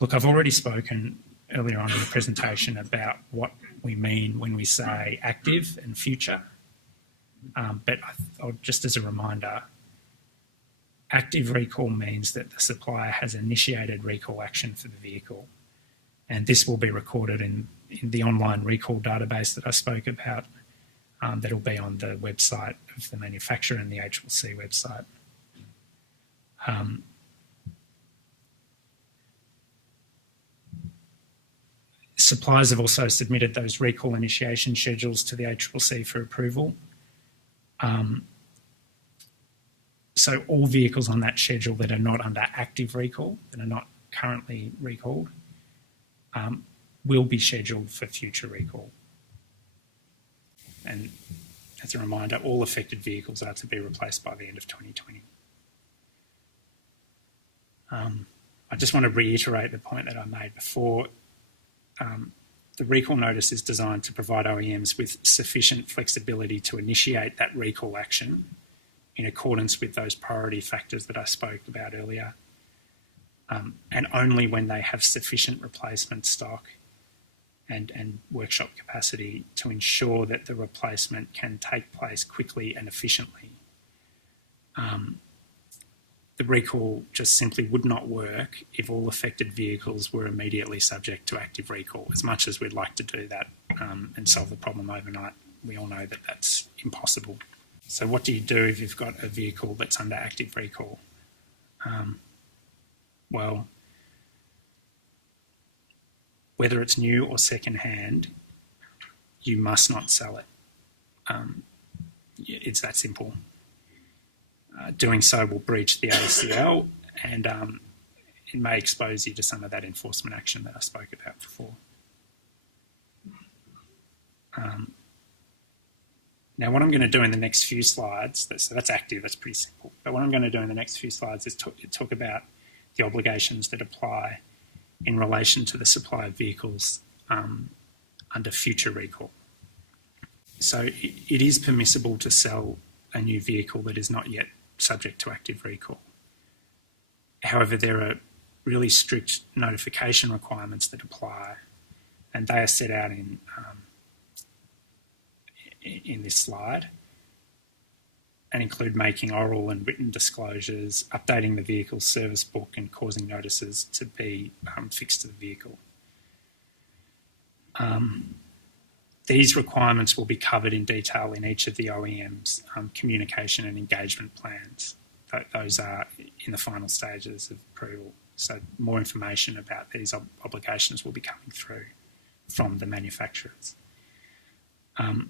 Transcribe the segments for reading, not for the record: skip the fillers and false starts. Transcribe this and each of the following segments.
Look, I've already spoken earlier on in the presentation about what we mean when we say active and future. But just as a reminder, active recall means that the supplier has initiated recall action for the vehicle. And this will be recorded in the online recall database that I spoke about. That'll be on the website of the manufacturer and the ACCC website. Suppliers have also submitted those recall initiation schedules to the ACCC for approval. So all vehicles on that schedule that are not under active recall, that are not currently recalled, will be scheduled for future recall. And as a reminder, all affected vehicles are to be replaced by the end of 2020. I just want to reiterate the point that I made before. The recall notice is designed to provide OEMs with sufficient flexibility to initiate that recall action in accordance with those priority factors that I spoke about earlier, and only when they have sufficient replacement stock and workshop capacity to ensure that the replacement can take place quickly and efficiently. The recall just simply would not work if all affected vehicles were immediately subject to active recall. As much as we'd like to do that and solve the problem overnight, we all know that that's impossible. So what do you do if you've got a vehicle that's under active recall? Well, whether it's new or second-hand, you must not sell it. It's that simple. Doing so will breach the ACL, and it may expose you to some of that enforcement action that I spoke about before. Now, what I'm going to do in the next few slides, so that's active, that's pretty simple. But what I'm going to do in the next few slides is talk about the obligations that apply in relation to the supply of vehicles under future recall. So it is permissible to sell a new vehicle that is not yet subject to active recall. However, there are really strict notification requirements that apply, and they are set out in this slide, and include making oral and written disclosures, updating the vehicle's service book, and causing notices to be fixed to the vehicle. These requirements will be covered in detail in each of the OEM's communication and engagement plans. Those are in the final stages of approval. So more information about these obligations will be coming through from the manufacturers. I'll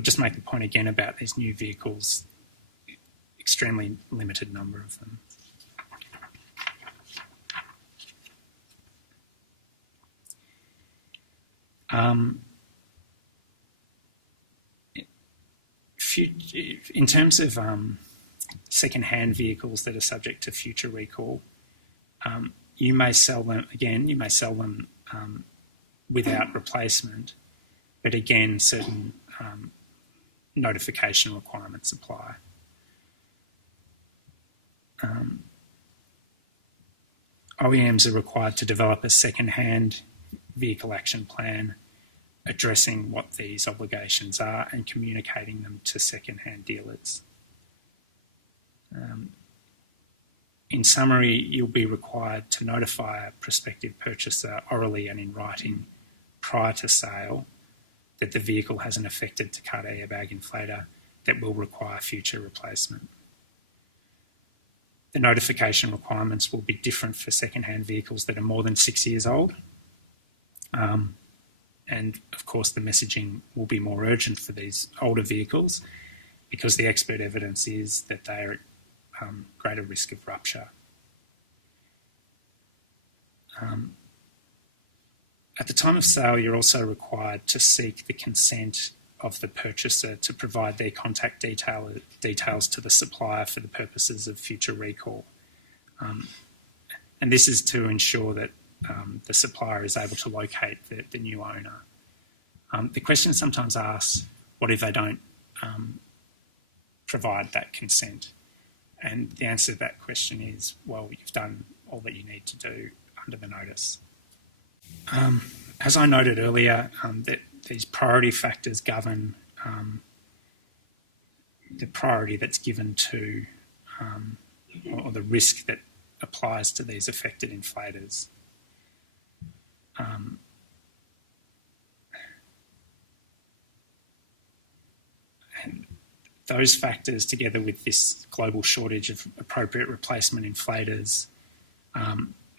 just make the point again about these new vehicles, extremely limited number of them. In terms of second-hand vehicles that are subject to future recall, you may sell them without replacement, but again, certain notification requirements apply. OEMs are required to develop a second-hand vehicle action plan addressing what these obligations are and communicating them to second-hand dealers. In summary, you'll be required to notify a prospective purchaser orally and in writing prior to sale that the vehicle has an affected Takata airbag inflator that will require future replacement. The notification requirements will be different for second-hand vehicles that are more than 6 years old. And of course, the messaging will be more urgent for these older vehicles because the expert evidence is that they are at greater risk of rupture. At the time of sale, you're also required to seek the consent of the purchaser to provide their contact details to the supplier for the purposes of future recall. And this is to ensure that the supplier is able to locate the new owner. The question sometimes asks, what if they don't provide that consent? And the answer to that question is, well, you've done all that you need to do under the notice. As I noted earlier, that these priority factors govern the priority that's given to, or the risk that applies to these affected inflators. And those factors, together with this global shortage of appropriate replacement inflators,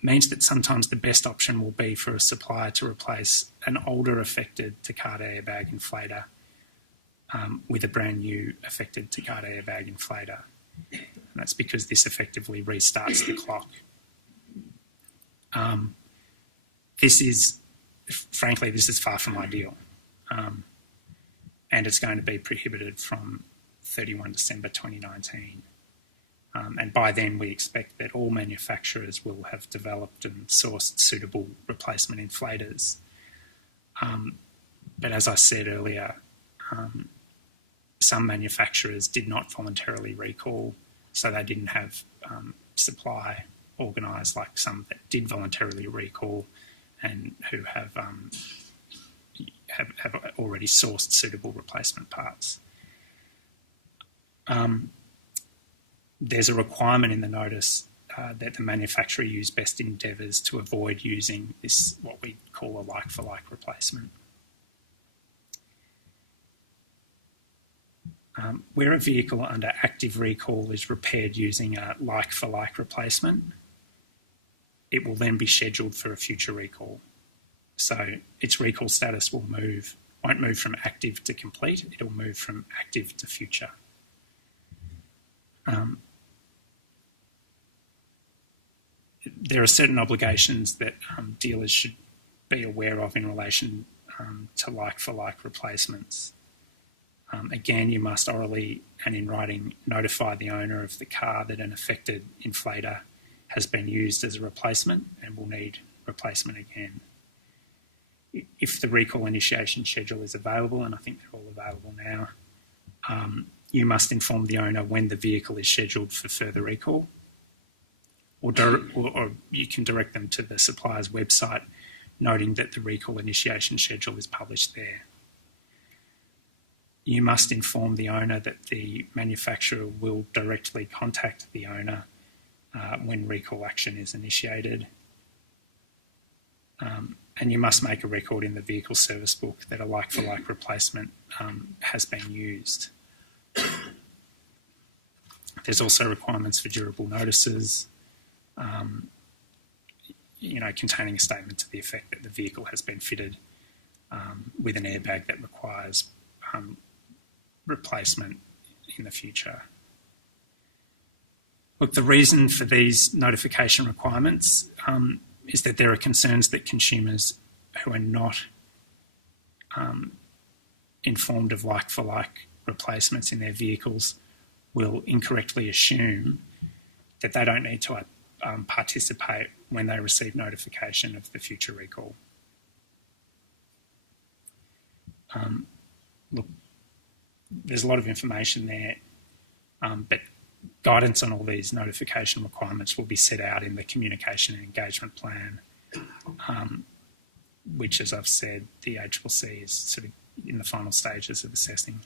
means that sometimes the best option will be for a supplier to replace an older affected Takata airbag inflator with a brand new affected Takata airbag inflator. And that's because this effectively restarts the clock. Frankly, this is far from ideal. And it's going to be prohibited from 31 December 2019. And by then, we expect that all manufacturers will have developed and sourced suitable replacement inflators. But as I said earlier, some manufacturers did not voluntarily recall, so they didn't have supply organised like some that did voluntarily recall and who have already sourced suitable replacement parts. There's a requirement in the notice that the manufacturer use best endeavours to avoid using this, what we call a like-for-like replacement. Where a vehicle under active recall is repaired using a like-for-like replacement, it will then be scheduled for a future recall. So its recall status won't move from active to complete, it'll move from active to future. There are certain obligations that dealers should be aware of in relation to like-for-like replacements. Again, you must orally and in writing notify the owner of the car that an affected inflator has been used as a replacement and will need replacement again. If the recall initiation schedule is available, and I think they're all available now, you must inform the owner when the vehicle is scheduled for further recall, or you can direct them to the supplier's website, noting that the recall initiation schedule is published there. You must inform the owner that the manufacturer will directly contact the owner when recall action is initiated. And you must make a record in the vehicle service book that a like-for-like replacement has been used. There's also requirements for durable notices, containing a statement to the effect that the vehicle has been fitted with an airbag that requires replacement in the future. Look, the reason for these notification requirements is that there are concerns that consumers who are not informed of like-for-like replacements in their vehicles will incorrectly assume that they don't need to participate when they receive notification of the future recall. Look, there's a lot of information there, but guidance on all these notification requirements will be set out in the communication and engagement plan, which, as I've said, the ACCC is sort of in the final stages of assessing.